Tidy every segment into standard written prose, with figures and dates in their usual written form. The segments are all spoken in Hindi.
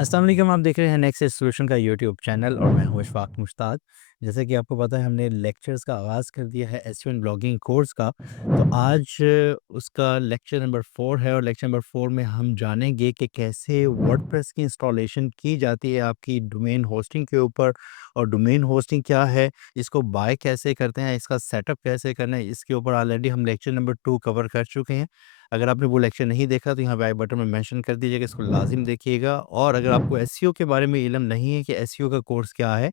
अस्सलाम वालेकुम, आप देख रहे हैं नेक्स्ट सॉल्यूशन का यूट्यूब चैनल और मैं हूं इशफाक मुश्ताक। जैसे कि आपको पता है हमने लेक्चर्स का आगाज़ कर दिया है एसईओ एंड ब्लॉगिंग कोर्स का। तो आज उसका लेक्चर नंबर 4 है और लेक्चर नंबर 4 में हम जानेंगे कि कैसे वर्डप्रेस की इंस्टॉलेशन की जाती है आपकी डोमेन होस्टिंग के ऊपर। और डोमेन होस्टिंग क्या है, इसको बाय कैसे करते हैं, इसका सेटअप कैसे करना है, इसके ऊपर ऑलरेडी हम लेक्चर नंबर 2 कवर कर चुके हैं। अगर आपने वो लेक्चर नहीं देखा तो यहाँ पे आई बटन में मेंशन कर दीजिएगा, इसको लाज़िम देखिएगा। और अगर आपको एसईओ के बारे में इल्म नहीं है कि एसईओ का कोर्स क्या है,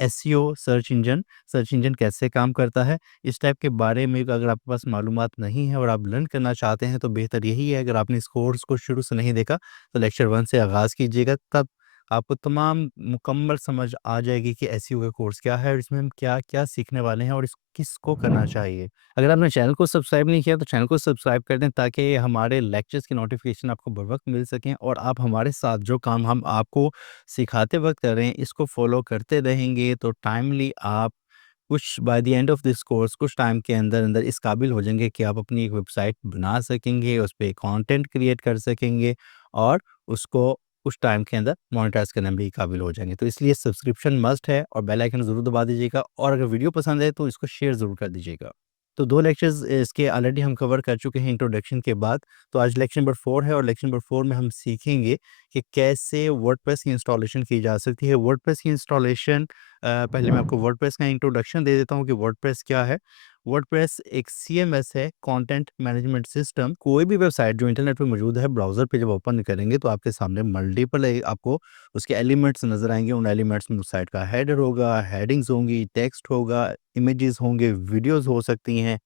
एसईओ सर्च इंजन कैसे काम करता है, इस टाइप के बारे में अगर आपके पास मालूमात नहीं है और आप लर्न करना चाहते हैं तो बेहतर यही है, अगर आपने इस कोर्स को शुरू से नहीं देखा तो लेक्चर 1 से आगाज़ कीजिएगा, तब आपको तमाम मुकम्मल समझ आ जाएगी कि एसईओ का कोर्स क्या है और इसमें हम क्या-क्या सीखने वाले हैं और इस किसको करना चाहिए। अगर आपने चैनल को सब्सक्राइब नहीं किया तो चैनल को सब्सक्राइब कर दें ताकि हमारे लेक्चर्स की नोटिफिकेशन आपको बर वक्त मिल सकें और आप हमारे साथ जो काम हम आपको सिखाते वक्त कर रहे हैं इसको फॉलो करते रहेंगे तो टाइमली आप कुछ by the end of this course कुछ टाइम के अंदर अंदर इस काबिल हो जाएंगे कि आप अपनी एक वेबसाइट बना सकेंगे, उस पर कंटेंट क्रिएट कर सकेंगे और उसको कुछ टाइम के अंदर मोनेटाइज करने में भी काबिल हो जाएंगे। तो इसलिए सब्सक्रिप्शन मस्ट है और बेल आइकन ज़रूर दबा दीजिएगा और अगर वीडियो पसंद है तो इसको शेयर ज़रूर कर दीजिएगा। तो 2 लेक्चर्स इसके ऑलरेडी हम कवर कर चुके हैं इंट्रोडक्शन के बाद। तो आज लेक्चर नंबर 4 है और लेक्चर नंबर 4 में हम सीखेंगे कि कैसे वर्डप्रेस की इंस्टॉलेशन की जा सकती है। वर्डप्रेस की इंस्टॉलेशन पहले मैं आपको वर्डप्रेस का इंट्रोडक्शन दे देता हूँ कि वर्डप्रेस क्या है। वर्डप्रेस एक सीएमएस है, कंटेंट मैनेजमेंट सिस्टम। कोई भी वेबसाइट जो इंटरनेट पे मौजूद है, ब्राउज़र पे जब ओपन करेंगे तो आपके सामने मल्टीपल आपको उसके एलिमेंट्स नज़र आएँगे। उन एलिमेंट्स में उस साइट का हेडर होगा, हेडिंग्स होंगी, टेक्स्ट होगा, इमेजेस होंगे, वीडियोज़ हो सकती हैं।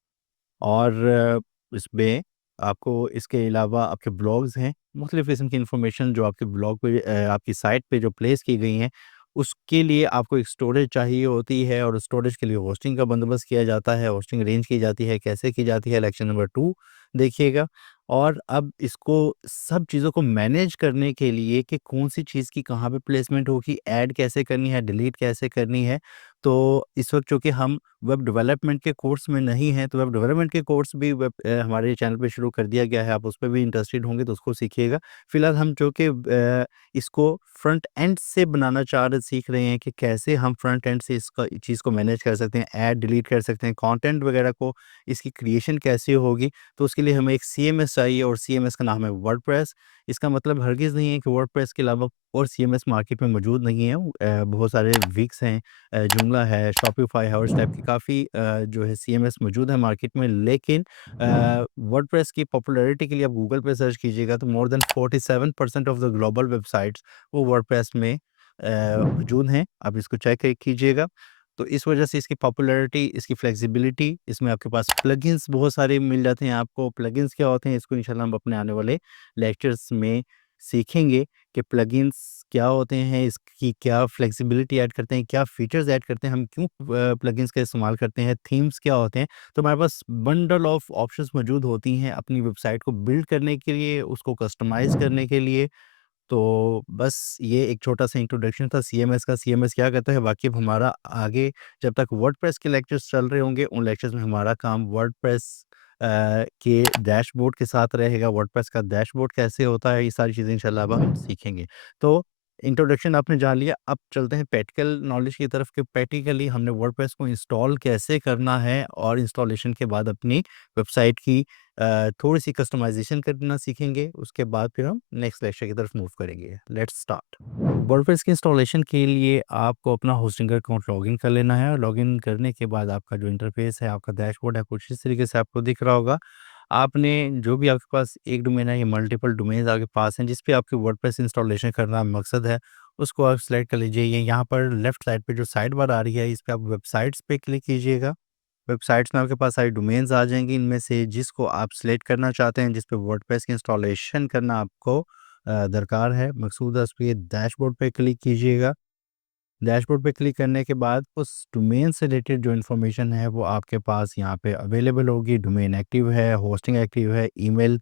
और इसमें आपको इसके अलावा आपके ब्लॉग्स हैं, मुख्तलिफ़ किस्म की इन्फॉर्मेशन जो आपके ब्लॉग पे आपकी साइट पे जो प्लेस की गई हैं, उसके लिए आपको एक स्टोरेज चाहिए होती है और स्टोरेज के लिए होस्टिंग का बंदोबस्त किया जाता है, होस्टिंग अरेंज की जाती है, कैसे की जाती है लेक्चर नंबर 2 देखिएगा। और अब इसको सब चीज़ों को मैनेज करने के लिए कि कौन-सी चीज़ की कहाँ पे प्लेसमेंट होगी, ऐड कैसे करनी है, डिलीट कैसे करनी है, तो इस वक़्त चूँकि हम वेब डेवलपमेंट के कोर्स में नहीं हैं, तो वेब डेवलपमेंट के कोर्स भी हमारे चैनल पे शुरू कर दिया गया है, आप उसपे भी इंटरेस्टेड होंगे तो उसको सीखिएगा। फिलहाल हम जो कि इसको फ्रंट एंड से बनाना सीख रहे हैं कि कैसे हम फ्रंट एंड से इसका चीज़ को मैनेज कर सकते हैं, ऐड डिलीट कर सकते हैं, कंटेंट वगैरह को इसकी क्रिएशन कैसे होगी, तो उसके लिए हमें एक सीएमएस चाहिए और सीएमएस का नाम है वर्डप्रेस। इसका मतलब हरगिज़ नहीं है कि वर्डप्रेस के अलावा और सीएमएस मार्केट में मौजूद नहीं है। बहुत सारे विक्स हैं, जुमला है, शॉपिफ़ाई है और इस टाइप की काफ़ी जो है सीएमएस मौजूद है मार्केट में। लेकिन वर्डप्रेस की पॉपुलैरिटी के लिए आप गूगल पे सर्च कीजिएगा तो more than 47% of the global websites वो वर्डप्रेस में मौजूद हैं। आप इसको चेक कीजिएगा। तो इस वजह से इसकी पॉपुलैरिटी, इसकी फ्लेक्सिबिलिटी, इसमें आपके पास प्लगइन्स बहुत सारे मिल जाते हैं आपको। प्लगइन्स क्या होते हैं, इसको इंशाल्लाह हम अपने आने वाले लेक्चर्स में सीखेंगे कि प्लगइन्स क्या होते हैं, इसकी क्या फ्लेक्सिबिलिटी ऐड करते हैं, क्या फीचर्स ऐड करते हैं, हम क्यों प्लगइन्स का इस्तेमाल करते हैं, थीम्स क्या होते हैं। तो हमारे पास बंडल ऑफ ऑप्शंस मौजूद होती हैं अपनी वेबसाइट को बिल्ड करने के लिए, उसको कस्टमाइज़ करने के लिए। तो बस ये एक छोटा-सा इंट्रोडक्शन था सीएमएस का। सीएमएस क्या करता है, बाकी अब हमारा आगे जब तक वर्डप्रेस के लेक्चर्स चल रहे होंगे, उन लेक्चर्स में हमारा काम वर्डप्रेस के डैशबोर्ड के साथ रहेगा। वर्डप्रेस का डैशबोर्ड कैसे होता है, ये सारी चीज़ें इंशाल्लाह अब हम सीखेंगे। तो इंट्रोडक्शन आपने जान लिया, अब चलते हैं प्रैक्टिकल नॉलेज की तरफ कि प्रैक्टिकली हमने वर्डप्रेस को इंस्टॉल कैसे करना है और इंस्टॉलेशन के बाद अपनी वेबसाइट की थोड़ी-सी कस्टमाइज़ेशन करना सीखेंगे, उसके बाद फिर हम नेक्स्ट लेक्चर की तरफ मूव करेंगे। Let's start. वर्डप्रेस की इंस्टॉलेशन के लिए आपको अपना होस्टिंग अकाउंट लॉगिन कर लेना है और लॉगिन करने के बाद आपका जो इंटरफेस है, आपका डैशबोर्ड है, कुछ इस तरीके से आपको दिख रहा होगा। आपने जो भी आपके पास एक डोमेन है या मल्टीपल डोमेन्स आपके पास हैं, जिस पे आपकी वर्डप्रेस इंस्टॉलेशन करना मकसद है, उसको आप सिलेक्ट कर लीजिए। ये यहाँ पर लेफ्ट साइड पे जो साइड बार आ रही है, इस पे आप वेबसाइट्स पे क्लिक कीजिएगा। वेबसाइट्स में आपके पास सारी डोमेन्स आ जाएँगी, इनमें से जिसको आप सिलेक्ट करना चाहते हैं, जिस पे वर्डप्रेस की इंस्टॉलेशन करना आपको दरकार है, मकसूद है, उस पे डैशबोर्ड पे क्लिक कीजिएगा। डैशबोर्ड पे क्लिक करने के बाद उस डोमेन से रिलेटेड जो इन्फॉर्मेशन है, वो आपके पास यहाँ पे अवेलेबल होगी। डोमेन एक्टिव है, होस्टिंग एक्टिव है, ईमेल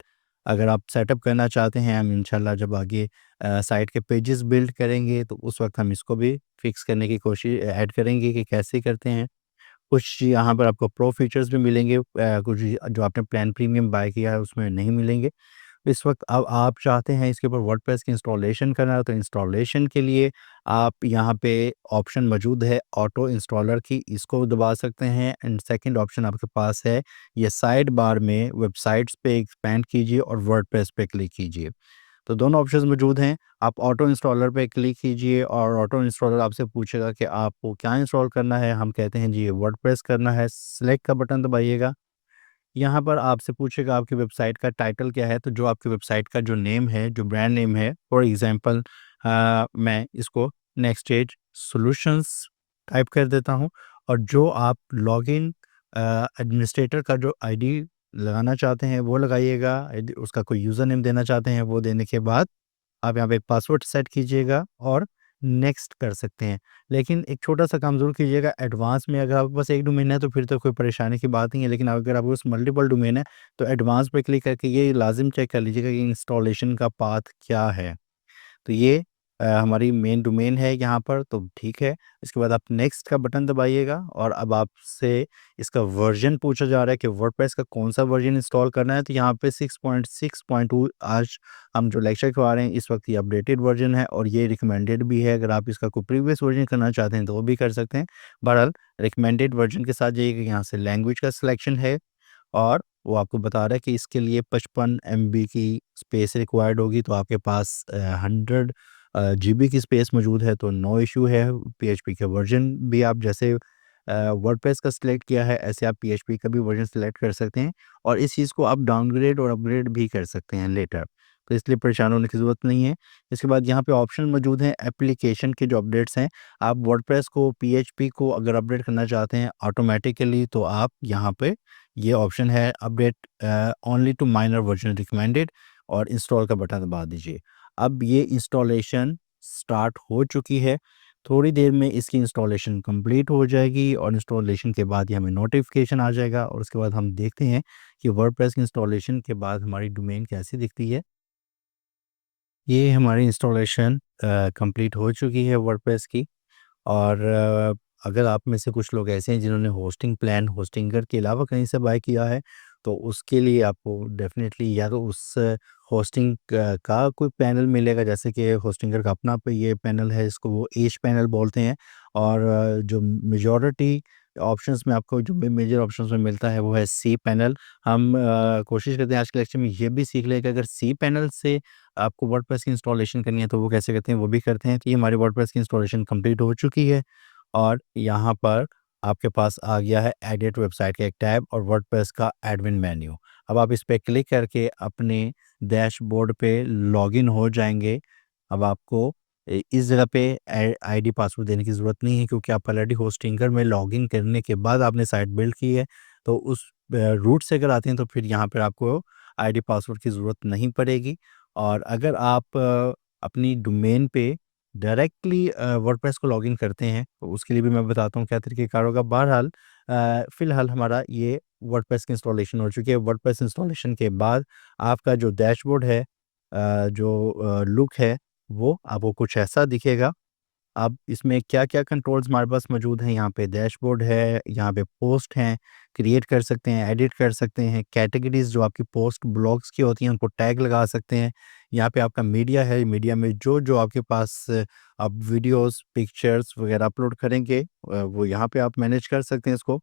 अगर आप सेटअप करना चाहते हैं, हम इंशाल्लाह जब आगे साइट के पेजेस बिल्ड करेंगे, तो उस वक़्त हम इसको भी फिक्स करने की कोशिश ऐड करेंगे कि कैसे करते हैं। कुछ यहाँ पर आपको प्रो फीचर्स भी मिलेंगे, कुछ जो आपने प्लान प्रीमियम बाय किया है उसमें नहीं मिलेंगे। इस वक्त अब आप चाहते हैं इसके ऊपर वर्डप्रेस की इंस्टॉलेशन करना है, तो इंस्टॉलेशन के लिए आप यहाँ पे ऑप्शन मौजूद है ऑटो इंस्टॉलर की, इसको दबा सकते हैं। एंड सेकंड ऑप्शन आपके पास है ये साइड बार में वेबसाइट्स पे एक्सपैंड कीजिए और वर्डप्रेस पे क्लिक कीजिए। तो दोनों ऑप्शंस मौजूद हैं। आप ऑटो इंस्टॉलर पे क्लिक कीजिए और ऑटो इंस्टॉलर आपसे पूछेगा कि आपको क्या इंस्टॉल करना है। हम कहते हैं जी ये वर्डप्रेस करना है, सिलेक्ट का बटन दबाइएगा। यहाँ पर आपसे पूछेगा आपकी वेबसाइट का टाइटल क्या है, तो जो आपकी वेबसाइट का जो नेम है, जो ब्रांड नेम है, फॉर एग्ज़ाम्पल मैं इसको नेक्स्ट स्टेज सॉल्यूशंस टाइप कर देता हूँ और जो आप लॉगिन एडमिनिस्ट्रेटर का जो आईडी लगाना चाहते हैं वो लगाइएगा, आईडी उसका कोई यूज़र नेम देना चाहते हैं वो देने के बाद आप यहाँ पे एक पासवर्ड सेट कीजिएगा और नेक्स्ट कर सकते हैं। लेकिन एक छोटा-सा काम ज़रूर कीजिएगा एडवांस में, अगर आपके पास 1 डोमेन है तो फिर तो कोई परेशानी की बात नहीं है, लेकिन अगर आपके पास मल्टीपल डोमेन है तो एडवांस पे क्लिक करके ये लाज़िम चेक कर लीजिएगा कि इंस्टॉलेशन का पाथ क्या है। तो ये हमारी मेन डोमेन है यहाँ पर, तो ठीक है। इसके बाद आप नेक्स्ट का बटन दबाइएगा और अब आपसे इसका वर्ज़न पूछा जा रहा है कि वर्डप्रेस का कौन-सा वर्ज़न इंस्टॉल करना है, तो यहाँ पे 6.6.2 आज हम जो लेक्चर करवा रहे हैं इस वक्त ये अपडेटेड वर्ज़न है और ये रिकमेंडेड भी है। अगर आप इसका कोई प्रीवियस वर्ज़न करना चाहते हैं तो वो भी कर सकते हैं। बहरहाल रिकमेंडेड वर्ज़न के साथ जाइएगा, यहाँ से लैंग्वेज का सिलेक्शन है और वो आपको बता रहा है कि इसके लिए 55 एमबी की स्पेस रिक्वायर्ड होगी, तो आपके पास 100 जीबी की स्पेस मौजूद है, तो नो इश्यू है। पीएचपी के वर्ज़न भी आप जैसे वर्डप्रेस का सिलेक्ट किया है, ऐसे आप पीएचपी का भी वर्ज़न सिलेक्ट कर सकते हैं और इस चीज़ को आप डाउनग्रेड और अपग्रेड भी कर सकते हैं लेटर। तो इसलिए परेशान होने की ज़रूरत नहीं है। इसके बाद यहाँ पे ऑप्शन मौजूद हैं एप्लीकेशन के जो अपडेट्स हैं, आप वर्डप्रेस को, पीएचपी को अगर अपडेट करना चाहते हैं ऑटोमैटिकली, तो आप यहाँ पे ये ऑप्शन है update only to minor version recommended और इंस्टॉल का बटन दबा दीजिए। अब ये इंस्टॉलेशन स्टार्ट हो चुकी है। थोड़ी देर में इसकी इंस्टॉलेशन कंप्लीट हो जाएगी और इंस्टॉलेशन के बाद ये हमें नोटिफिकेशन आ जाएगा और उसके बाद हम देखते हैं कि वर्डप्रेस की इंस्टॉलेशन के बाद हमारी डोमेन कैसी दिखती है। ये हमारी इंस्टॉलेशन कंप्लीट हो चुकी है वर्डप्रेस की। और अगर आप में से कुछ लोग ऐसे हैं जिन्होंने होस्टिंग प्लान होस्टिंगर के अलावा कहीं से बाय किया है, तो उसके लिए आपको डेफ़िनेटली या तो उस होस्टिंग का कोई पैनल मिलेगा, जैसे कि होस्टिंगर का अपना पे ये पैनल है, इसको वो एज पैनल बोलते हैं। और जो मेजॉरिटी ऑप्शंस में आपको जो मेजर ऑप्शंस में मिलता है वो है सी पैनल। हम कोशिश करते हैं आज के लेक्चर में ये भी सीख लें कि अगर सी पैनल से आपको वर्डप्रेस की इंस्टॉलेशन करनी है तो वो कैसे करते हैं, वो भी करते हैं। तो ये हमारी वर्डप्रेस की इंस्टॉलेशन कंप्लीट हो चुकी है और यहाँ पर आपके पास आ गया है एडिट वेबसाइट का एक टैब और वर्डप्रेस का एडमिन मेन्यू। अब आप इस पे क्लिक करके अपने डैशबोर्ड पे लॉगिन हो जाएँगे। अब आपको इस जगह पे आईडी पासवर्ड देने की ज़रूरत नहीं है, क्योंकि आप ऑलरेडी होस्टिंगर में लॉगिन करने के बाद आपने साइट बिल्ड की है। तो उस रूट से अगर आते हैं तो फिर यहाँ पर आपको आईडी पासवर्ड की ज़रूरत नहीं पड़ेगी। और अगर आप अपनी डोमेन पे डायरेक्टली वर्डप्रेस को लॉगिन करते हैं, तो उसके लिए भी मैं बताता हूँ क्या तरीक़ेकार होगा। बहरहाल फ़िलहाल हमारा ये वर्डप्रेस की इंस्टॉलेशन हो चुकी है। वर्डप्रेस इंस्टॉलेशन के बाद आपका जो डैशबोर्ड है, जो लुक है, वो आपको कुछ ऐसा दिखेगा। अब इसमें क्या-क्या कंट्रोल्स हमारे पास मौजूद हैं, यहाँ पे डैशबोर्ड है, यहाँ पे पोस्ट हैं, क्रिएट कर सकते हैं, एडिट कर सकते हैं, कैटेगरीज़ जो आपकी पोस्ट ब्लॉग्स की होती हैं, उनको टैग लगा सकते हैं। यहाँ पे आपका मीडिया है, मीडिया में जो-जो आपके पास आप वीडियोज़, पिक्चर्स वगैरह अपलोड करेंगे, वो यहाँ पे आप मैनेज कर सकते हैं इसको।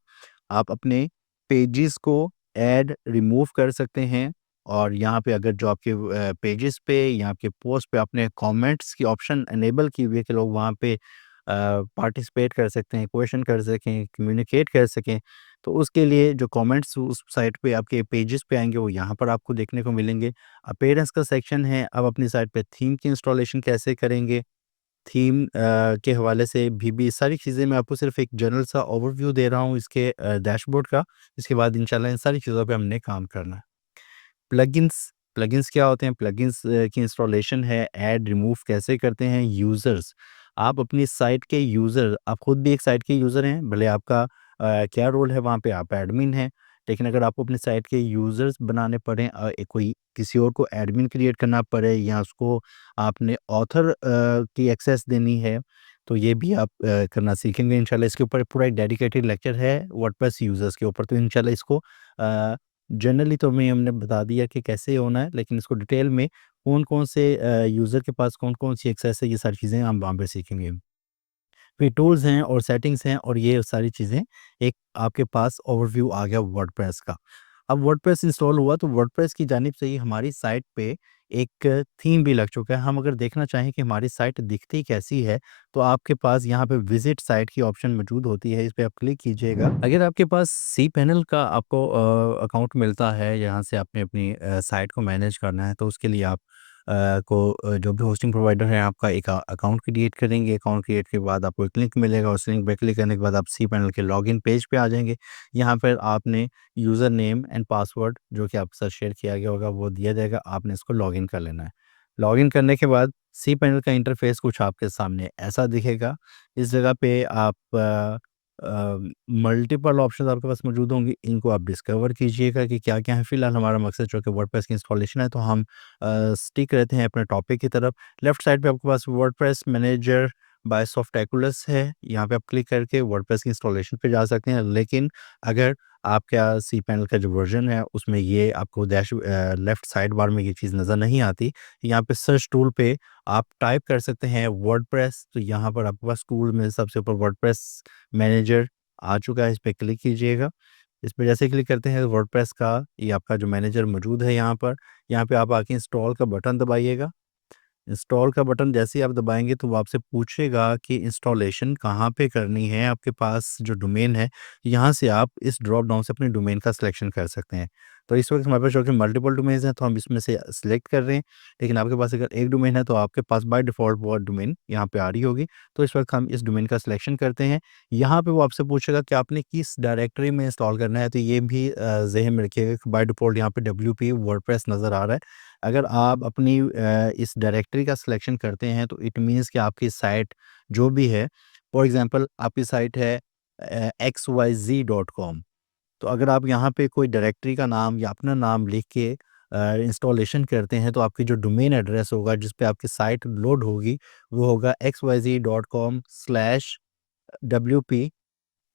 आप अपने पेजेस को ऐड, रिमूव कर सकते हैं और यहाँ पे अगर जो आपके पेजेस पे या आपके पोस्ट पे आपने कमेंट्स की ऑप्शन इनेबल की हुई है कि लोग वहाँ पे पार्टिसिपेट कर सकते हैं, क्वेश्चन कर सकें, कम्युनिकेट कर सकें, तो उसके लिए जो कमेंट्स उस साइट पे आपके पेजेस पे आएँगे वो यहाँ पर आपको देखने को मिलेंगे। अपीयरेंस का सेक्शन है, अब अपनी साइट पे थीम की इंस्टॉलेशन कैसे करेंगे, थीम के हवाले से भी सारी चीज़ें मैं आपको सिर्फ़ एक जनरल सा ओवरव्यू दे रहा हूँ इसके डैशबोर्ड का। इसके बाद इंशाल्लाह इन सारी चीज़ों पे हमने काम करना है। प्लगइन्स प्लगइन्स क्या होते हैं? प्लगइन्स की इंस्टॉलेशन है, ऐड रिमूव कैसे करते हैं? यूज़र्स, आप अपनी साइट के यूज़र, आप खुद भी एक साइट के यूज़र हैं, भले आपका क्या रोल है वहाँ पे, आप एडमिन हैं, लेकिन अगर आपको अपनी साइट के यूज़र्स बनाने पड़ें, कोई किसी और को एडमिन क्रिएट करना पड़े या उसको आपने ऑथर की एक्सेस देनी है, तो ये भी आप करना सीखेंगे इंशाल्लाह। इसके ऊपर पूरा एक डेडिकेटेड लेक्चर है वर्डप्रेस यूज़र्स के ऊपर, तो इंशाल्लाह इसको जनरली तो हमें हमने बता दिया कि कैसे होना है, लेकिन इसको डिटेल में कौन-कौन से यूज़र के पास कौन-कौन सी एक्सेस है, ये सारी चीज़ें हम वहाँ पे सीखेंगे। फिर टूल्स हैं और सेटिंग्स हैं और ये सारी चीज़ें, एक आपके पास ओवरव्यू आ गया वर्डप्रेस का। अब वर्डप्रेस इंस्टॉल हुआ तो वर्डप्रेस की जानिब से ही हमारी साइट पे एक थीम भी लग चुका है। हम अगर देखना चाहें कि हमारी साइट दिखती कैसी है, तो आपके पास यहाँ पे विज़िट साइट की ऑप्शन मौजूद होती है, इस पे आप क्लिक कीजिएगा। अगर आपके पास cPanel का आपको अकाउंट मिलता है, यहाँ से आपने अपनी साइट को मैनेज करना है, तो उसके लिए आप जो भी होस्टिंग प्रोवाइडर है आपका एक अकाउंट क्रिएट करेंगे। अकाउंट क्रिएट के बाद आपको एक लिंक मिलेगा, उस लिंक पे क्लिक करने के बाद आप cPanel के लॉगिन पेज पे आ जाएँगे। यहाँ पर आपने यूज़र नेम एंड पासवर्ड जो कि आपके साथ शेयर किया गया होगा वो दिया जाएगा, आपने इसको लॉगिन कर लेना है। लॉगिन करने के बाद cPanel का इंटरफ़ेस कुछ आपके सामने ऐसा दिखेगा। इस जगह पे आप मल्टीपल ऑप्शंस आपके पास मौजूद होंगी, इनको आप डिस्कवर कीजिएगा कि क्या-क्या है। फ़िलहाल हमारा मकसद जो कि वर्डप्रेस की इंस्टॉलेशन है, तो हम स्टिक रहते हैं अपने टॉपिक की तरफ। लेफ्ट साइड पे आपके पास वर्डप्रेस मैनेजर बाय सॉफ्टएकुलस है, यहाँ पे आप क्लिक करके वर्डप्रेस की इंस्टॉलेशन पे जा सकते हैं। लेकिन अगर आपका cPanel का जो वर्ज़न है, उसमें ये आपको लेफ्ट साइड बार में ये चीज़ नज़र नहीं आती। यहाँ पे सर्च टूल पे आप टाइप कर सकते हैं वर्डप्रेस, तो यहाँ पर आपके पास टूल में सबसे ऊपर वर्डप्रेस मैनेजर आ चुका है, इस पे क्लिक कीजिएगा। इस पे जैसे ही क्लिक करते हैं वर्डप्रेस का ये आपका जो मैनेजर मौजूद है यहाँ पे आप आके इंस्टॉल का बटन दबाइएगा। इंस्टॉल का बटन जैसे ही आप दबाएँगे तो वो आपसे पूछेगा कि इंस्टॉलेशन कहाँ पे करनी है, आपके पास जो डोमेन है, यहाँ से आप इस ड्रॉप डाउन से अपने डोमेन का सिलेक्शन कर सकते हैं। तो इस वक़्त हमारे पास जो कि मल्टीपल डोमेन्स हैं, तो हम इसमें से सिलेक्ट कर रहे हैं, लेकिन आपके पास अगर एक डोमेन है, तो आपके पास बाय डिफ़ॉल्ट वो डोमेन यहाँ पे आ रही होगी। तो इस वक़्त हम इस डोमेन का सिलेक्शन करते हैं। यहाँ पे वो आपसे पूछेगा कि आपने किस डायरेक्टरी में इंस्टॉल करना है, तो ये भी ज़हन में रखिएगा कि बाय डिफ़ॉल्ट यहाँ पे डब्ल्यूपी वर्डप्रेस नज़र आ रहा है। अगर आप अपनी इस डायरेक्टरी का सिलेक्शन करते हैं तो इट मीन्स कि आपकी साइट जो भी है, फॉर एग्जांपल आपकी साइट है xyz.com, तो अगर आप यहाँ पे कोई डायरेक्टरी का नाम या अपना नाम लिख के इंस्टॉलेशन करते हैं तो आपकी जो डोमेन एड्रेस होगा जिस पे आपकी साइट लोड होगी वो होगा xyz.com/wp,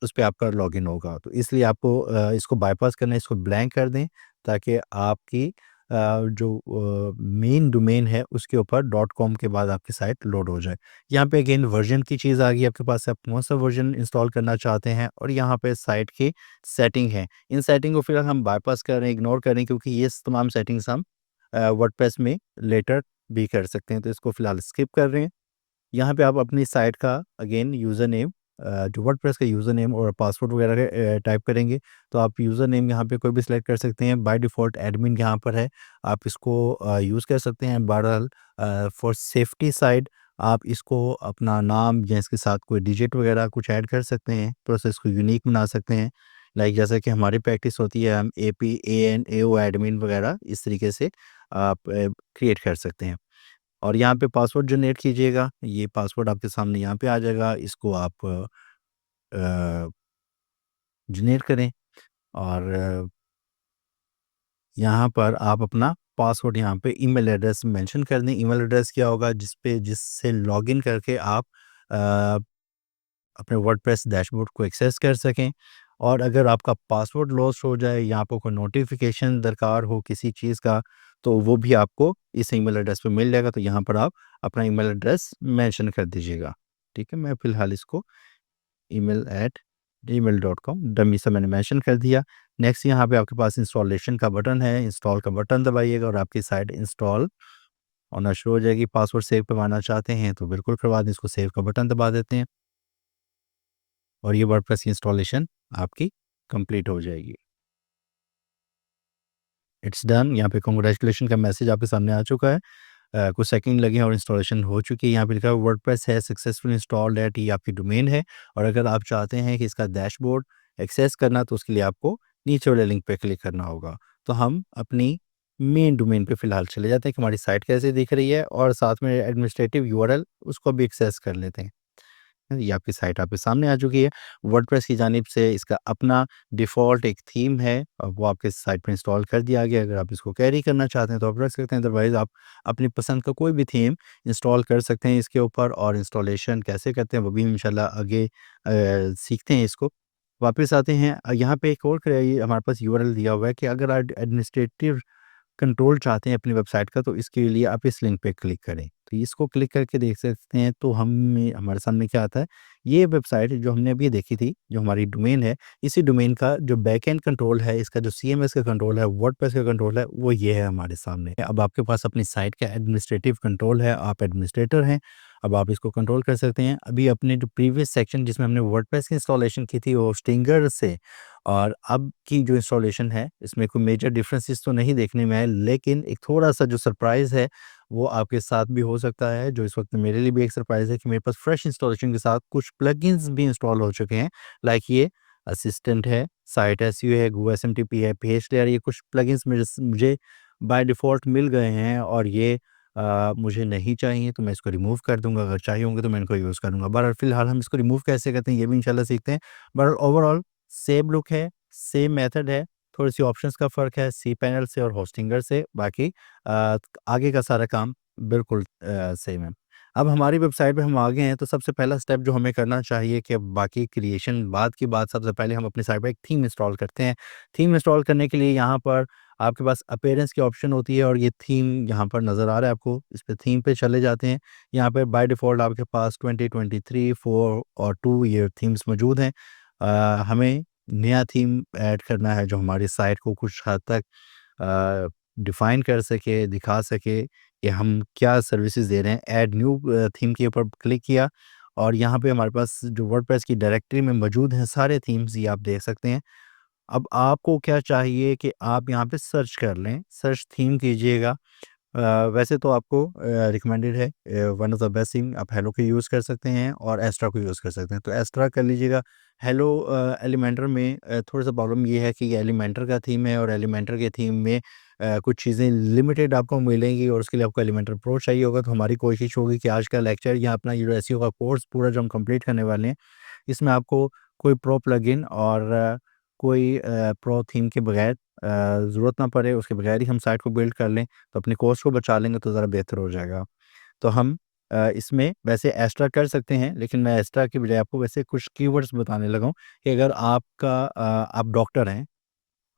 उस पे आपका लॉगिन होगा। तो इसलिए आपको इसको बायपास करना है, इसको ब्लैंक कर दें ताकि आपकी जो मेन डोमेन है उसके ऊपर डॉट कॉम के बाद आपकी साइट लोड हो जाए। यहाँ पे अगेन वर्ज़न की चीज़ आ गई आपके पास, आप कौन-सा वर्ज़न इंस्टॉल करना चाहते हैं और यहाँ पे साइट की सेटिंग है। इन सेटिंग को फिलहाल हम बायपास कर रहे हैं, इग्नोर कर रहे हैं क्योंकि ये तमाम सेटिंग्स हम वर्डप्रेस में लेटर भी कर सकते हैं, तो इसको फिलहाल स्किप कर रहे हैं। यहाँ पे आप अपनी साइट का अगेन यूज़र नेम जो वर्डप्रेस का यूज़र नेम और पासवर्ड वगैरह टाइप करेंगे, तो आप यूज़र नेम यहाँ पे कोई भी सिलेक्ट कर सकते हैं। बाय डिफ़ॉल्ट एडमिन यहाँ पर है, आप इसको यूज़ कर सकते हैं। बहरहाल फॉर सेफ्टी साइड आप इसको अपना नाम या इसके साथ कोई डिजिट वगैरह कुछ ऐड कर सकते हैं, प्रोसेस को यूनिक बना सकते हैं। लाइक जैसा कि हमारी प्रैक्टिस होती है, हम APANAO एडमिन वगैरह इस तरीके से आप क्रिएट कर सकते हैं। और यहाँ पे पासवर्ड जनरेट कीजिएगा, ये पासवर्ड आपके सामने यहाँ पे आ जाएगा, इसको आप जनरेट करें और यहाँ पर आप अपना पासवर्ड यहाँ पे ईमेल एड्रेस मेंशन कर दें। ईमेल एड्रेस क्या होगा जिससे लॉगिन करके आप अ, अपने वर्डप्रेस डैशबोर्ड को एक्सेस कर सकें। और अगर आपका पासवर्ड लॉस्ट हो जाए या आपको कोई नोटिफिकेशन दरकार हो किसी चीज़ का, तो वो भी आपको इस ईमेल एड्रेस पे मिल जाएगा। तो यहाँ पर आप अपना ईमेल एड्रेस मेंशन कर दीजिएगा। ठीक है, मैं फ़िलहाल इसको email@gmail.com डमी सा मैंने मेंशन कर दिया। नेक्स्ट यहाँ पे आपके पास इंस्टॉलेशन का बटन है, इंस्टॉल का बटन दबाइएगा और आपकी साइट इंस्टॉल होना शुरू हो जाएगी। पासवर्ड सेव करवाना चाहते हैं तो बिल्कुल करवा दें, इसको सेव का बटन दबा देते हैं और ये वर्डप्रेस की इंस्टॉलेशन आपकी कंप्लीट हो जाएगी। इट्स डन, यहाँ पे कांग्रेचुलेशन का मैसेज आपके सामने आ चुका है। कुछ सेकंड लगे हैं और इंस्टॉलेशन हो चुकी है। यहाँ पे लिखा है वर्डप्रेस है सक्सेसफुल इंस्टॉल्ड एट, ये आपकी डोमेन है। और अगर आप चाहते हैं कि इसका डैशबोर्ड एक्सेस करना तो उसके लिए आपको नीचे वाले लिंक पे क्लिक करना होगा। तो हम अपनी मेन डोमेन पे फ़िलहाल चले जाते हैं कि हमारी साइट कैसे दिख रही है और साथ में एडमिनिस्ट्रेटिव यूआरएल उसको भी एक्सेस कर लेते हैं। ये आपकी साइट आपके सामने आ चुकी है। वर्डप्रेस की जानिब से इसका अपना डिफ़ॉल्ट एक थीम है और वो आपके साइट पे इंस्टॉल कर दिया गया है। अगर आप इसको कैरी करना चाहते हैं तो आप रख सकते हैं, अदरवाइज़ आप अपनी पसंद का कोई भी थीम इंस्टॉल कर सकते हैं इसके ऊपर। और इंस्टॉलेशन कैसे करते हैं वो भी इंशाल्लाह आगे सीखते हैं इसको। वापस आते हैं यहाँ पे एक और हमारे पास यूआरएल दिया हुआ है कि अगर आप एडमिनिस्ट्रेटिव कंट्रोल चाहते हैं अपनी वेबसाइट का, तो इसके लिए आप इस लिंक पे क्लिक करें। तो इसको क्लिक करके देख सकते हैं, तो हमारे सामने क्या आता है, ये वेबसाइट जो हमने अभी देखी थी, जो हमारी डोमेन है, इसी डोमेन का जो बैकएंड कंट्रोल है, इसका जो सीएमएस का कंट्रोल है, वर्डप्रेस का कंट्रोल है, वो ये है हमारे सामने। अब आपके पास अपनी साइट का एडमिनिस्ट्रेटिव कंट्रोल है, आप एडमिनिस्ट्रेटर हैं, अब आप इसको कंट्रोल कर सकते हैं। अभी अपने जो प्रीवियस सेक्शन जिसमें हमने वर्डप्रेस की इंस्टॉलेशन की थी, वो स्टिंगर से, और अब की जो इंस्टॉलेशन है, इसमें कोई मेजर डिफरेंसेस तो नहीं देखने में आए, लेकिन एक थोड़ा-सा जो सरप्राइज़ है, वो आपके साथ भी हो सकता है, जो इस वक़्त मेरे लिए भी एक सरप्राइज़ है कि मेरे पास फ्रेश इंस्टॉलेशन के साथ कुछ प्लगइन्स भी इंस्टॉल हो चुके हैं। लाइक ये असिस्टेंट है, साइट एसईओ है, गो एसएमटीपी है, पेज लेयर, ये कुछ प्लगइन्स मुझे बाय डिफ़ॉल्ट मिल गए हैं, और ये मुझे नहीं चाहिए, तो मैं इसको रिमूव कर दूँगा। अगर चाहिए होंगे तो मैं इनको यूज़ करूँगा। बहरहाल फ़िलहाल हम इसको रिमूव कैसे करते हैं, ये भी इंशाल्लाह सीखते हैं। बहरहाल ओवरऑल सेम लुक है, सेम मेथड है, थोड़ी-सी ऑप्शंस का फ़र्क है cPanel से और होस्टिंगर से, बाकी आगे का सारा काम बिल्कुल सेम है। अब हमारी वेबसाइट पे हम आ गए हैं, तो सबसे पहला स्टेप जो हमें करना चाहिए कि बाकी क्रिएशन बाद की बात, सबसे पहले हम अपनी साइट पे एक थीम इंस्टॉल करते हैं। थीम इंस्टॉल करने के लिए यहाँ पर आपके पास अपीयरेंस की ऑप्शन होती है, और ये थीम यहाँ पर नज़र आ रहा है आपको, इस पे थीम पे चले जाते हैं। यहाँ पे बाय डिफ़ॉल्ट आपके पास 2023, 4 और 2 ये थीम्स मौजूद हैं। हमें नया थीम ऐड करना है जो हमारी साइट को कुछ हद तक डिफ़ाइन कर सके, दिखा सके कि हम क्या सर्विसेज़ दे रहे हैं। ऐड न्यू थीम के ऊपर क्लिक किया, और यहाँ पे हमारे पास जो वर्डप्रेस की डायरेक्टरी में मौजूद हैं सारे थीम्स, ये आप देख सकते हैं। अब आपको क्या चाहिए कि आप यहाँ पे सर्च कर लें, सर्च थीम कीजिएगा। वैसे तो आपको रिकमेंडेड है, one of the best thing आप हेलो को यूज़ कर सकते हैं और एस्ट्रा को यूज़ कर सकते हैं। तो एस्ट्रा कर लीजिएगा। हेलो एलिमेंटर में थोड़ा-सा प्रॉब्लम ये है कि ये एलिमेंटर का थीम है, और एलिमेंटर के थीम में कुछ चीज़ें लिमिटेड आपको मिलेंगी, और उसके लिए आपको एलिमेंटर प्रो चाहिए होगा। तो हमारी कोशिश होगी कि आज का लेक्चर या अपना ये जो एसईओ का कोर्स पूरा जो हम कंप्लीट करने वाले हैं, इसमें आपको कोई प्रो प्लगइन और कोई प्रो थीम के बगैर ज़रूरत ना पड़े, उसके बगैर ही हम साइट को बिल्ड कर लें, तो अपने कॉस्ट को बचा लेंगे, तो ज़रा बेहतर हो जाएगा। तो हम इसमें वैसे एक्स्ट्रा कर सकते हैं, लेकिन मैं एक्स्ट्रा की बजाय आपको वैसे कुछ कीवर्ड्स बताने लगा हूँ कि अगर आप डॉक्टर हैं,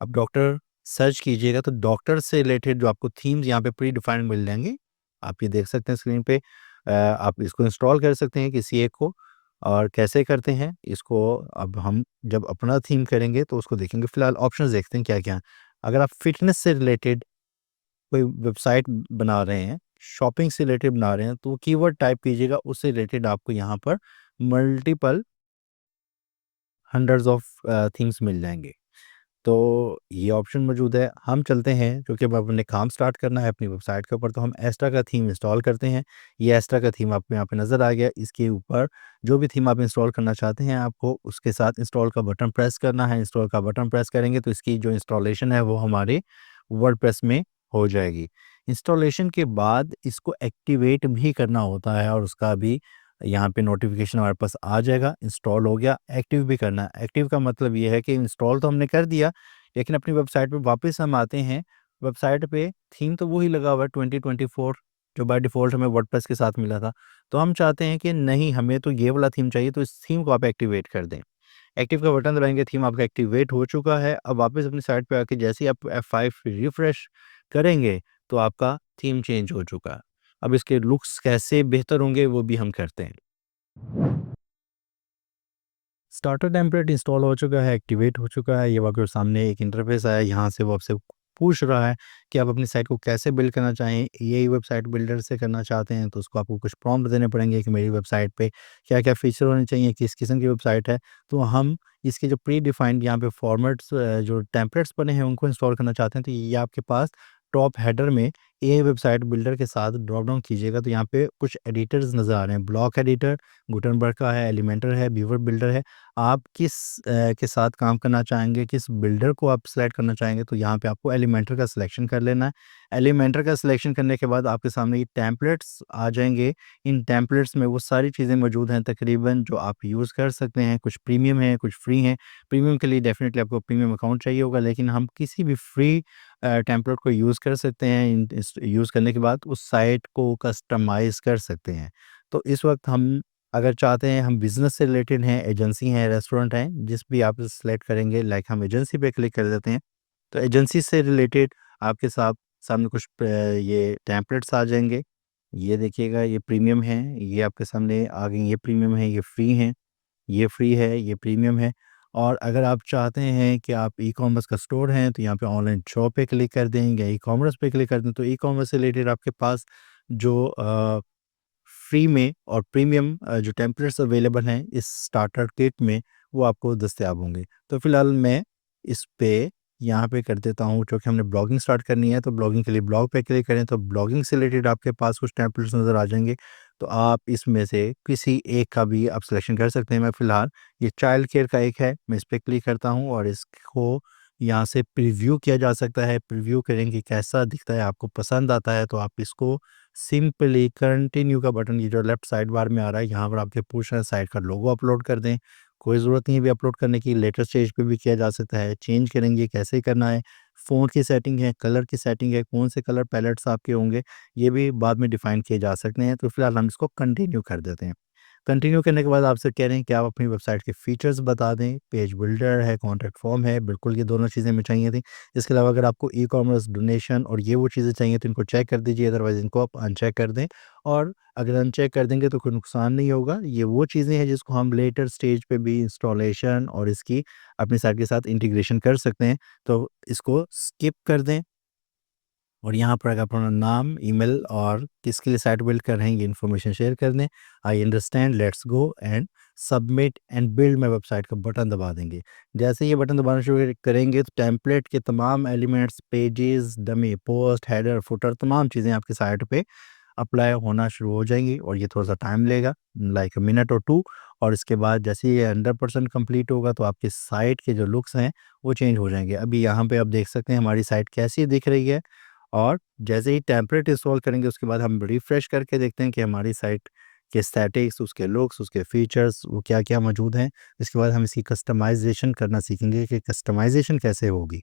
आप डॉक्टर सर्च कीजिएगा, तो डॉक्टर से रिलेटेड जो आपको थीम्स यहाँ पे प्री डिफाइंड मिल जाएँगे। आप ये देख सकते हैं स्क्रीन पे। आप इसको इंस्टॉल कर सकते हैं किसी एक को, और कैसे करते हैं इसको अब हम जब अपना थीम करेंगे तो उसको देखेंगे। फिलहाल ऑप्शंस देखते हैं क्या-क्या हैं। अगर आप फिटनेस से रिलेटेड कोई वेबसाइट बना रहे हैं, शॉपिंग से रिलेटेड बना रहे हैं, तो कीवर्ड टाइप कीजिएगा, उससे रिलेटेड आपको यहाँ पर मल्टीपल हंड्रेड्स ऑफ थीम्स मिल जाएँगे। तो ये ऑप्शन मौजूद है। हम चलते हैं, क्योंकि अब हमने काम स्टार्ट करना है अपनी वेबसाइट के ऊपर, तो हम एस्ट्रा का थीम इंस्टॉल करते हैं। ये एस्ट्रा का थीम आपको यहाँ पे नज़र आ गया। इसके ऊपर जो भी थीम आप इंस्टॉल करना चाहते हैं, आपको उसके साथ इंस्टॉल का बटन प्रेस करना है। इंस्टॉल का बटन प्रेस करेंगे तो इसकी जो इंस्टॉलेशन है वो हमारे वर्डप्रेस में हो जाएगी। इंस्टॉलेशन के बाद इसको एक्टिवेट भी करना होता है, और उसका भी यहाँ पे नोटिफ़िकेशन हमारे पास आ जाएगा। इंस्टॉल हो गया, एक्टिव भी करना है। एक्टिव का मतलब ये है कि इंस्टॉल तो हमने कर दिया, लेकिन अपनी वेबसाइट पे वापस हम आते हैं। वेबसाइट पे थीम तो वही लगा हुआ है 2024, जो बाय डिफ़ॉल्ट हमें वर्डप्रेस के साथ मिला था। तो हम चाहते हैं कि नहीं, हमें तो ये वाला थीम चाहिए, तो इस थीम को आप एक्टिवेट कर दें। एक्टिव का बटन दबाएँगे, थीम आपका एक्टिवेट हो चुका है। अब वापस अपनी साइट पे आके जैसे ही आप F5 रिफ्रेश करेंगे, तो आपका थीम चेंज हो चुका है। अब इसके लुक्स कैसे बेहतर होंगे, वो भी हम करते हैं। स्टार्टर टेम्पलेट इंस्टॉल हो चुका है, एक्टिवेट हो चुका है। ये आपके सामने एक इंटरफेस आया, यहाँ से वो आपसे पूछ रहा है कि आप अपनी साइट को कैसे बिल्ड करना चाहें। यही वेबसाइट बिल्डर से करना चाहते हैं, तो उसको आपको कुछ प्रॉम्प्ट देने पड़ेंगे कि मेरी वेबसाइट पे क्या-क्या फीचर होने चाहिए, किस किस्म की वेबसाइट है। तो हम इसके जो प्री डिफाइंड यहाँ पे फॉर्मेट्स जो टेम्पलेट्स बने हैं, उनको इंस्टॉल करना चाहते हैं, तो ये आपके पास टॉप हेडर में ये वेबसाइट बिल्डर के साथ ड्रॉप डाउन कीजिएगा, तो यहाँ पे कुछ एडिटर्स नज़र आ रहे हैं। ब्लॉक एडिटर, गुटेनबर्ग का है, एलिमेंटर है, बीवर बिल्डर है। आप किस के साथ काम करना चाहेंगे, किस बिल्डर को आप सेलेक्ट करना चाहेंगे, तो यहाँ पे आपको एलिमेंटर का सिलेक्शन कर लेना है। एलिमेंटर का सिलेक्शन करने के बाद आपके सामने ये टेम्पलेट्स आ जाएँगे। इन टेम्पलेट्स में वो सारी चीज़ें मौजूद हैं तकरीबन, जो आप यूज़ कर सकते हैं। कुछ प्रीमियम है, कुछ फ्री हैं। प्रीमियम के लिए डेफ़िनिटली आपको प्रीमियम अकाउंट चाहिए होगा, लेकिन हम किसी भी फ्री टेम्पलेट को यूज़ कर सकते हैं। इन इस यूज़ करने के बाद उस साइट को कस्टमाइज़ कर सकते हैं। तो इस वक़्त हम अगर चाहते हैं हम बिज़नेस से रिलेटेड हैं, एजेंसी हैं, रेस्टोरेंट हैं, जिस भी आप सेलेक्ट करेंगे लाइक हम एजेंसी पे क्लिक कर देते हैं। तो एजेंसी से रिलेटेड आपके सामने कुछ ये टेम्पलेट्स आ जाएँगे। ये देखिएगा ये प्रीमियम है, ये आपके सामने आ गई, ये प्रीमियम है, ये फ्री हैं, ये फ्री है, ये प्रीमियम है। और अगर आप चाहते हैं कि आप ई-कॉमर्स का स्टोर हैं, तो यहाँ पे ऑनलाइन शॉप पे क्लिक कर दें या ई-कॉमर्स पे क्लिक कर दें, तो ई-कॉमर्स से रिलेटेड आपके पास जो फ्री में और प्रीमियम जो टेम्पलेट्स अवेलेबल हैं इस स्टार्टर किट में, वो आपको दस्तयाब होंगे। तो फिलहाल मैं इस पे यहाँ पे कर देता हूँ, क्योंकि हमने ब्लॉगिंग स्टार्ट करनी है, तो ब्लॉगिंग के लिए ब्लॉग पे क्लिक करें, तो ब्लॉगिंग से रिलेटेड आपके पास कुछ टेम्पलेट्स नज़र आ जाएँगे। तो आप इसमें से किसी एक का भी आप सिलेक्शन कर सकते हैं। मैं फिलहाल ये चाइल्ड केयर का एक है, मैं इस पे क्लिक करता हूँ और इसको यहाँ से प्रीव्यू किया जा सकता है। प्रीव्यू करेंगे कैसा दिखता है, आपको पसंद आता है तो आप इसको सिंपली कंटिन्यू का बटन, ये जो लेफ्ट साइड बार में आ रहा है, यहाँ पर आपके पुश एंड साइड का लोगो अपलोड कर दें। कोई ज़रूरत नहीं है भी अपलोड करने की, लेटर स्टेज पे भी किया जा सकता है। चेंज करेंगे कैसे करना है, फ़ॉन्ट की सेटिंग है, कलर की सेटिंग है, कौन से कलर पैलेट्स आपके होंगे, ये भी बाद में डिफ़ाइन किए जा सकते हैं। तो फिलहाल हम इसको कंटिन्यू कर देते हैं। कंटिन्यू करने के बाद आपसे कह रहे हैं कि आप अपनी वेबसाइट के फीचर्स बता दें, पेज बिल्डर है, कॉन्टैक्ट फॉर्म है, बिल्कुल ये दोनों चीज़ें हमें चाहिए थी। इसके अलावा अगर आपको ई-कॉमर्स, डोनेशन और ये वो चीज़ें चाहिए तो इनको चेक कर दीजिए, अदरवाइज़ इनको आप अनचेक कर दें। और अगर अनचेक कर देंगे तो कोई नुकसान नहीं होगा। ये वो चीज़ें हैं जिसको हम लेटर स्टेज पे भी इंस्टॉलेशन और इसकी अपनी साइट के साथ इंटीग्रेशन कर सकते हैं। तो इसको स्किप कर दें और यहाँ पर अगर अपना नाम, ईमेल और किसके लिए साइट बिल्ड कर रहे हैं, ये इन्फॉर्मेशन शेयर कर दें। I understand, let's go and submit and build my website का बटन दबा देंगे। जैसे ये बटन दबाना शुरू करेंगे तो टेम्पलेट के तमाम elements, pages, dummy post, header, footer, तमाम चीज़ें आपकी साइट पे अप्लाई होना शुरू हो जाएँगी और ये थोड़ा-सा टाइम लेगा, लाइक अ मिनट और 2। और इसके बाद जैसे ही ये 100% कंप्लीट होगा तो आपकी साइट के जो लुक्स हैं, वो चेंज हो जाएँगे। अभी यहाँ पे आप देख सकते हैं हमारी साइट कैसी दिख रही है। और जैसे ही टेम्पलेट इंस्टॉल करेंगे उसके बाद हम रिफ्रेश करके देखते हैं कि हमारी साइट के स्टैटिक्स, उसके लुक्स, उसके फीचर्स वो क्या-क्या मौजूद हैं। इसके बाद हम इसकी कस्टमाइज़ेशन करना सीखेंगे कि कस्टमाइज़ेशन कैसे होगी।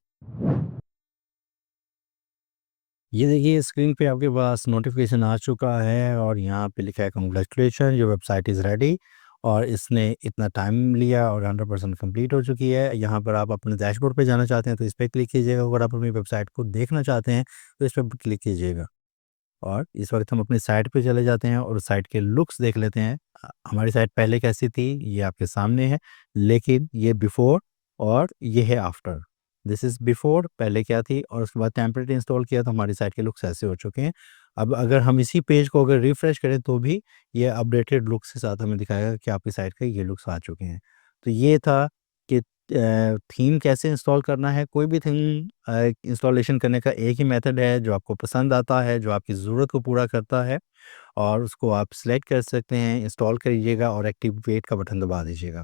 ये देखिए स्क्रीन पे आपके पास नोटिफिकेशन आ चुका है और यहाँ पे लिखा है congratulation your website is ready. और इसने इतना टाइम लिया और 100% कंप्लीट हो चुकी है। यहाँ पर आप अपने डैशबोर्ड पे जाना चाहते हैं तो इस पे क्लिक कीजिएगा। अगर आप अपनी वेबसाइट को देखना चाहते हैं तो इस पे क्लिक कीजिएगा। और इस वक्त हम अपनी साइट पे चले जाते हैं और साइट के लुक्स देख लेते हैं। हमारी साइट पहले कैसी थी ये आपके सामने है, लेकिन ये बिफोर और ये है आफ्टर। दिस इज़ बिफोर, पहले क्या थी और उसके बाद टेम्पलेट इंस्टॉल किया तो हमारी साइट के लुक्स ऐसे हो चुके हैं। अब अगर हम इसी पेज को अगर रिफ्रेश करें तो भी ये अपडेटेड लुक्स के साथ हमें दिखाएगा कि आपकी साइट के ये लुक्स आ चुके हैं। तो ये था कि थीम कैसे इंस्टॉल करना है। कोई भी थीम इंस्टॉलेशन करने का एक ही मेथड है जो आपको पसंद आता है, जो आपकी ज़रूरत को पूरा करता है और उसको आप सिलेक्ट कर सकते हैं, इंस्टॉल करिएगा और एक्टिवेट का बटन दबा दीजिएगा।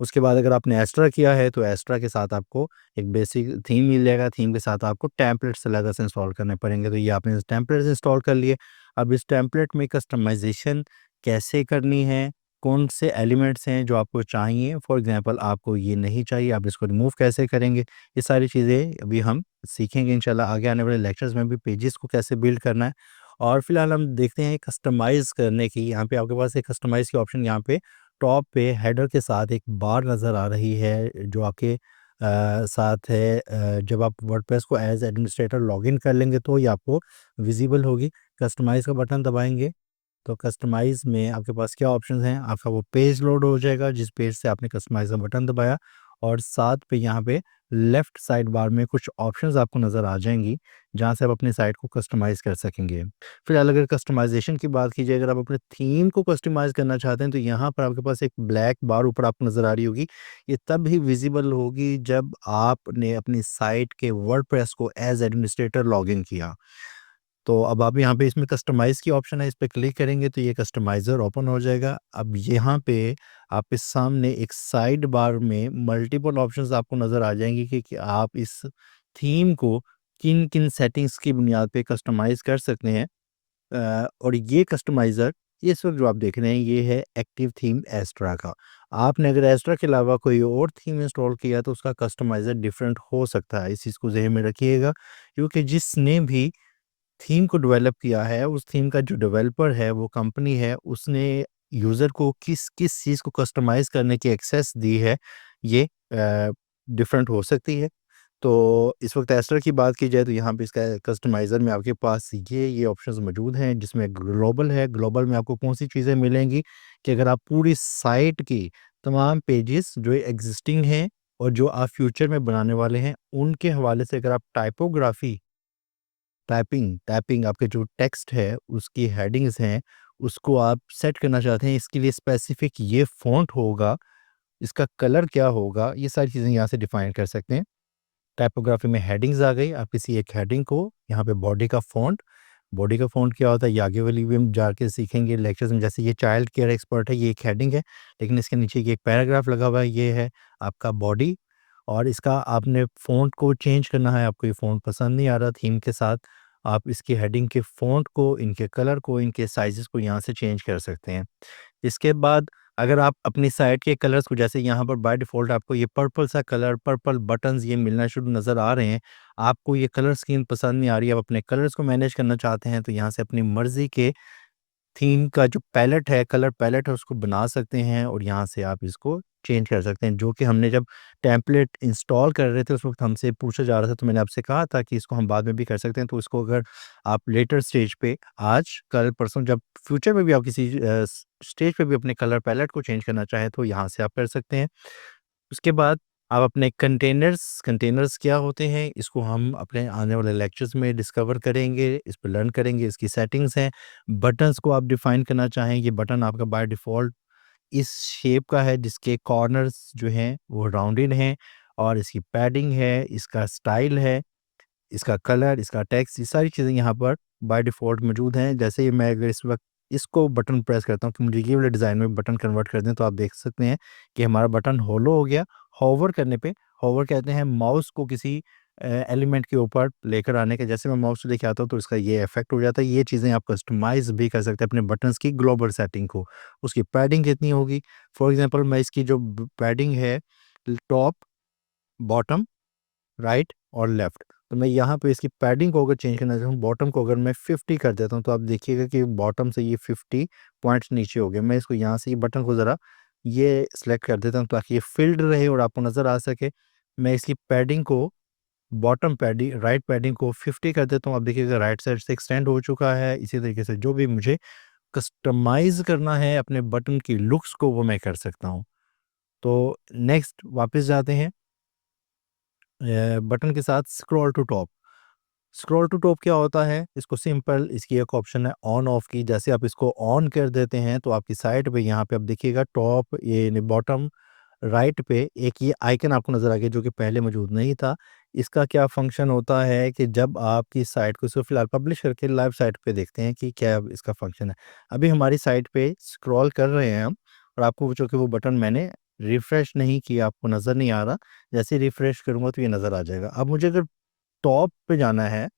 उसके बाद अगर आपने एक्स्ट्रा किया है तो एक्स्ट्रा के साथ आपको एक बेसिक थीम मिल जाएगा, थीम के साथ आपको टेम्पलेट्स अलग से इंस्टॉल करने पड़ेंगे। तो ये आपने टेम्पलेट्स इंस्टॉल कर लिए। अब इस टेम्पलेट में कस्टमाइज़ेशन कैसे करनी है, कौन से एलिमेंट्स हैं जो आपको चाहिए, फॉर एग्ज़ाम्पल आपको ये नहीं चाहिए, आप इसको रिमूव कैसे करेंगे, ये सारी चीज़ें अभी हम सीखेंगे इंशाल्लाह आगे आने वाले लेक्चर्स में भी, पेजेस को कैसे बिल्ड करना है। और फिलहाल हम देखते हैं कस्टमाइज़ करने की। यहाँ पे आपके पास एक कस्टमाइज़ की ऑप्शन यहाँ पे टॉप पे हेडर के साथ एक बार नज़र आ रही है जो आपके साथ है। जब आप वर्डप्रेस को एज़ एडमिनिस्ट्रेटर लॉगिन कर लेंगे तो ये आपको विज़िबल होगी। कस्टमाइज़ का बटन दबाएँगे तो कस्टमाइज़ में आपके पास क्या ऑप्शंस हैं, आपका वो पेज लोड हो जाएगा जिस पेज से आपने कस्टमाइज़ का बटन दबाया। और साथ पे यहाँ पे लेफ्ट साइड बार में कुछ ऑप्शंस आपको नज़र आ जाएँगी, जहाँ से आप अपनी साइट को कस्टमाइज़ कर सकेंगे। फिलहाल अगर कस्टमाइज़ेशन की बात की जाए, अगर आप अपने थीम को कस्टमाइज़ करना चाहते हैं, तो यहाँ पर आपके पास एक ब्लैक बार ऊपर आपको नज़र आ रही होगी। ये तब ही विज़िबल होगी जब आपने अपनी साइट के वर्डप्रेस को एज़ एडमिनिस्ट्रेटर लॉगिन किया। तो अब आप यहाँ पे इसमें कस्टमाइज़ की ऑप्शन है, इस पे क्लिक करेंगे तो ये कस्टमाइज़र ओपन हो जाएगा। अब यहाँ पे आपके सामने एक साइड बार में मल्टीपल ऑप्शंस आपको नज़र आ जाएँगी कि आप इस थीम को किन-किन सेटिंग्स की बुनियाद पे कस्टमाइज़ कर सकते हैं। और ये कस्टमाइज़र इस वक़्त जो आप देख रहे हैं ये है एक्टिव थीम एस्ट्रा का। आपने अगर एस्ट्रा के अलावा कोई और थीम इंस्टॉल किया तो उसका कस्टमाइज़र डिफरेंट हो सकता है। इस चीज़ को ज़हन में रखिएगा, क्योंकि जिसने भी थीम को डेवलप किया है, उस थीम का जो डेवलपर है, वो कंपनी है, उसने यूज़र को किस किस चीज़ को कस्टमाइज़ करने की एक्सेस दी है, ये डिफरेंट हो सकती है। तो इस वक़्त एस्टर की बात की जाए तो यहाँ पे इसका कस्टमाइज़र में आपके पास ये ऑप्शंस मौजूद हैं, जिसमें ग्लोबल है। ग्लोबल में आपको कौन-सी चीज़ें मिलेंगी कि अगर आप पूरी साइट की तमाम पेजेस जो एक्सिस्टिंग हैं और जो आप फ्यूचर में बनाने वाले हैं, उनके हवाले से अगर आप टाइपोग्राफ़ी टाइपिंग टाइपिंग आपके जो टेक्स्ट है, उसकी हेडिंग्स हैं, उसको आप सेट करना चाहते हैं, इसके लिए स्पेसिफ़िक ये फ़ॉन्ट होगा, इसका कलर क्या होगा, ये सारी चीज़ें यहाँ से डिफ़ाइन कर सकते हैं। टाइपोग्राफी में हेडिंग्स आ गई, आप किसी एक हेडिंग को यहाँ पे बॉडी का फ़ॉन्ट क्या होता है, ये आगे वाली भी हम जाके सीखेंगे लेक्चर्स में। जैसे ये चाइल्ड केयर एक्सपर्ट है, ये एक हेडिंग है, लेकिन इसके नीचे ये एक पैराग्राफ लगा हुआ है, ये है आपका बॉडी। और इसका आपने फ़ॉन्ट को चेंज करना है, आपको ये फ़ॉन्ट पसंद नहीं आ रहा थीम के साथ, आप इसकी हेडिंग के फ़ॉन्ट को, इनके कलर को, इनके साइज़ेज़ को यहाँ से चेंज कर सकते हैं। इसके बाद अगर आप अपनी साइट के कलर्स को, जैसे यहाँ पर बाय डिफ़ॉल्ट आपको ये पर्पल सा कलर, पर्पल बटन्स ये मिलना शुरू नज़र आ रहे हैं। आपको ये कलर स्कीम पसंद नहीं आ रही है, आप अपने कलर्स को मैनेज करना चाहते हैं, तो यहाँ से अपनी मर्ज़ी के थीम का जो पैलेट है, कलर पैलेट है, उसको बना सकते हैं और यहाँ से आप इसको चेंज कर सकते हैं। जो कि हमने जब टेम्पलेट इंस्टॉल कर रहे थे, उस वक़्त हमसे पूछा जा रहा था, तो मैंने आपसे कहा था कि इसको हम बाद में भी कर सकते हैं। तो इसको अगर आप लेटर स्टेज पे आज, कल, परसों, जब फ्यूचर में भी आप किसी स्टेज पे भी अपने कलर पैलेट को चेंज करना चाहें, तो यहाँ से आप कर सकते हैं। उसके बाद आप अपने कंटेनर्स कंटेनर्स क्या होते हैं, इसको हम अपने आने वाले लेक्चर्स में डिस्कवर करेंगे, इस पे लर्न करेंगे, इसकी सेटिंग्स हैं। बटन्स को आप डिफ़ाइन करना चाहें, ये बटन आपका बाय डिफ़ॉल्ट इस शेप का है, जिसके कॉर्नर्स जो हैं वो राउंडेड हैं, और इसकी पैडिंग है, इसका स्टाइल है, इसका कलर, इसका टेक्स्ट, ये सारी चीज़ें यहाँ पर बाय डिफ़ॉल्ट मौजूद हैं। जैसे ही मैं अगर इस वक़्त इसको बटन प्रेस करता हूँ कि मुझे ये वाले डिज़ाइन में बटन कन्वर्ट कर दें, तो आप देख सकते हैं कि हमारा बटन होलो हो गया। होवर करने पे, होवर कहते हैं माउस को किसी एलिमेंट के ऊपर लेकर आने का। जैसे मैं माउस लेके आता हूँ तो इसका ये इफ़ेक्ट हो जाता है। ये चीज़ें आप कस्टमाइज़ भी कर सकते हैं अपने बटन्स की ग्लोबल सेटिंग को। उसकी पैडिंग कितनी होगी, फॉर एग्ज़ाम्पल मैं इसकी जो ब पैडिंग है, टॉप, बॉटम, राइट और लेफ्ट। तो मैं यहाँ पे इसकी पैडिंग को अगर चेंज करना चाहूँ, बॉटम को अगर मैं 50 कर देता हूँ, तो आप देखिएगा कि बॉटम से ये 50 पॉइंट्स नीचे हो गए। मैं इसको यहाँ से ये बटन को ज़रा ये सेलेक्ट कर देता हूँ ताकि ये फ़िल्ड रहे और आपको नज़र आ सके। मैं इसकी पैडिंग को, बॉटम पैडिंग, राइट पैडिंग को 50 कर देता हूँ। आप देखिएगा राइट साइड से एक्सटेंड हो चुका है। इसी तरीके से जो भी मुझे कस्टमाइज़ करना है अपने बटन की लुक्स को, वो मैं कर सकता हूँ। तो नेक्स्ट वापस जाते हैं बटन के साथ scroll to top. Scroll to top क्या होता है? इसको सिंपल, इसकी एक ऑप्शन है ऑन ऑफ की। जैसे आप इसको ऑन कर देते हैं तो आपकी साइट पे यहाँ पे आप देखिएगा टॉप, ये बॉटम राइट पे एक ये आइकन आपको नज़र आ गया जो कि पहले मौजूद नहीं था। इसका क्या फंक्शन होता है कि जब आपकी साइट को इसको फिलहाल पब्लिश करके लाइव साइट पे देखते हैं कि क्या इसका फंक्शन है। अभी हमारी साइट पे स्क्रॉल कर रहे हैं हम, और आपको चूँकि वो बटन मैंने रिफ्रेश नहीं किया, आपको नज़र नहीं आ रहा। जैसे ही रिफ्रेश करूँगा तो ये नज़र आ जाएगा। अब मुझे अगर टॉप पे जाना है,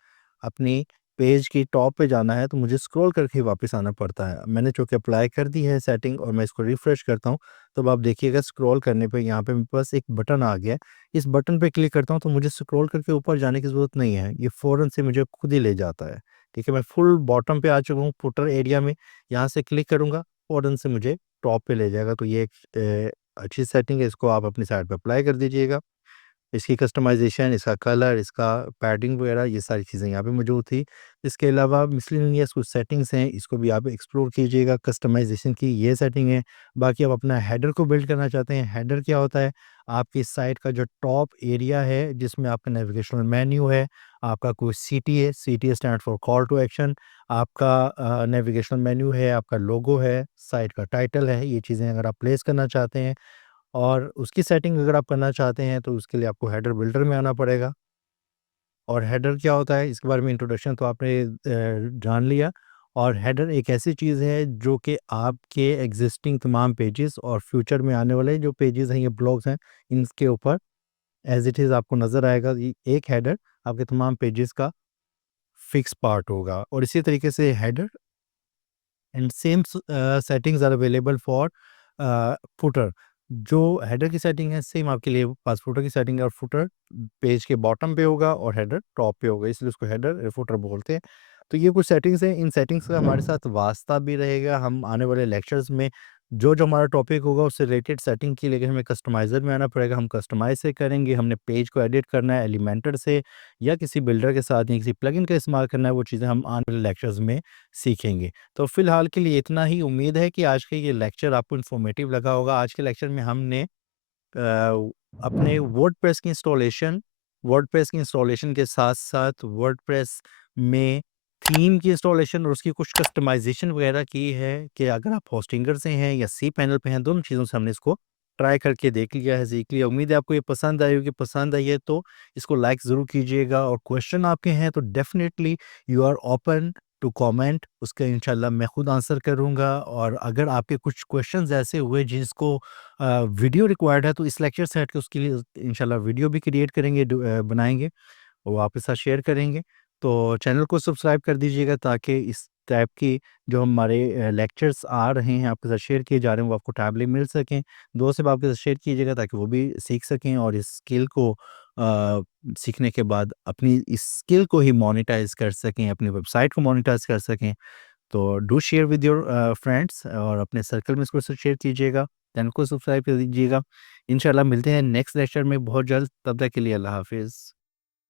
अपनी पेज की टॉप पे जाना है, तो मुझे स्क्रॉल करके ही वापस आना पड़ता है। मैंने चूँकि अप्लाई कर दी है सेटिंग और मैं इसको रिफ्रेश करता हूँ, तो अब आप देखिएगा स्क्रॉल करने पे यहाँ पे मेरे पास एक बटन आ गया है। इस बटन पे क्लिक करता हूँ तो मुझे स्क्रॉल करके ऊपर जाने की ज़रूरत नहीं है, ये फ़ौरन से मुझे खुद ही ले जाता है। ठीक है, मैं फुल बॉटम पे आ चुका हूँ, फुटर एरिया में, यहाँ से क्लिक करूँगा, फ़ौरन से मुझे टॉप पे ले जाएगा। तो ये एक अच्छी सेटिंग है, इसको आप अपनी साइट पे अप्लाई कर दीजिएगा। इसकी कस्टमाइज़ेशन, इसका कलर, इसका पैडिंग वगैरह, ये सारी चीज़ें यहाँ पे मौजूद थी। इसके अलावा मिसलेनियस कुछ सेटिंग्स हैं, इसको भी आप एक्सप्लोर कीजिएगा। कस्टमाइज़ेशन की ये सेटिंग है। बाकी आप अपना हेडर को बिल्ड करना चाहते हैं। हेडर क्या होता है? आपकी साइट का जो टॉप एरिया है, जिसमें आपका नेविगेशनल मेन्यू है, आपका कोई CTA, CTA stand for call to action, आपका नेविगेशनल मेन्यू है, आपका लोगो है, साइट का टाइटल है, ये चीज़ें अगर आप प्लेस करना चाहते हैं और उसकी सेटिंग अगर आप करना चाहते हैं, तो उसके लिए आपको हेडर बिल्डर में आना पड़ेगा। और हेडर क्या होता है, इसके बारे में इंट्रोडक्शन तो आपने जान लिया। और हेडर एक ऐसी चीज़ है जो कि आपके एग्जिस्टिंग तमाम पेजेस और फ्यूचर में आने वाले जो पेजेस हैं, ये ब्लॉग्स हैं, इनके ऊपर एज इट इज़ आपको नज़र आएगा। एक हेडर आपके तमाम पेजेस का फिक्स पार्ट होगा। और इसी तरीके से header and same settings are available for footer. जो हेडर की सेटिंग है, सेम आपके लिए पास फुटर की सेटिंग है। और फुटर पेज के बॉटम पे होगा और हेडर टॉप पे होगा, इसलिए उसको हेडर फुटर बोलते हैं। तो ये कुछ सेटिंग्स हैं, इन सेटिंग्स का हमारे साथ वास्ता भी रहेगा। हम आने वाले लेक्चर्स में जो-जो हमारा टॉपिक होगा उससे रिलेटेड सेटिंग के लिए हमें कस्टमाइज़र में आना पड़ेगा, हम कस्टमाइज़ से करेंगे। हमने पेज को एडिट करना है एलिमेंटर से या किसी बिल्डर के साथ या किसी प्लगइन का इस्तेमाल करना है, वो चीज़ें हम आने वाले लेक्चर्स में सीखेंगे। तो फ़िलहाल के लिए इतना ही। उम्मीद है कि आज का ये लेक्चर आपको इन्फॉर्मेटिव लगा होगा। आज के लेक्चर में हमने अपने वर्डप्रेस की इंस्टॉलेशन के साथ-साथ वर्डप्रेस में थीम की इंस्टॉलेशन और उसकी कुछ कस्टमाइज़ेशन वगैरह की है कि अगर आप होस्टिंगर से हैं या cPanel पे हैं, दोनों चीज़ों से हमने इसको ट्राई करके देख लिया है, सीख लिया। उम्मीद है आपको ये पसंद आई होगी। पसंद आई है तो इसको लाइक ज़रूर कीजिएगा और क्वेश्चन आपके हैं तो definitely you are open to comment, उसका इंशाल्लाह मैं खुद आंसर करूँगा। और अगर आपके कुछ क्वेश्चंस ऐसे हुए जिसको वीडियो रिक्वायर्ड है तो इस लेक्चर से हट के उसके लिए इंशाल्लाह वीडियो भी क्रिएट करेंगे, बनाएँगे, वो आपके साथ शेयर करेंगे। तो चैनल को सब्सक्राइब कर दीजिएगा ताकि इस टाइप की जो हमारे लेक्चर्स आ रहे हैं, आपके साथ शेयर किए जा रहे हैं, वो आपको टाइमली मिल सकें। दोस्त से आपके साथ शेयर कीजिएगा ताकि वो भी सीख सकें और इस स्किल को सीखने के बाद अपनी इस स्किल को ही मोनेटाइज़ कर सकें, अपनी वेबसाइट को मोनेटाइज़ कर सकें। तो do share with your friends और अपने सर्कल में इसको शेयर कीजिएगा। चैनल को सब्सक्राइब कर दीजिएगा। इंशाल्लाह मिलते हैं नेक्स्ट लेक्चर में बहुत जल्द। तब तक के लिए अल्लाह हाफ़िज़।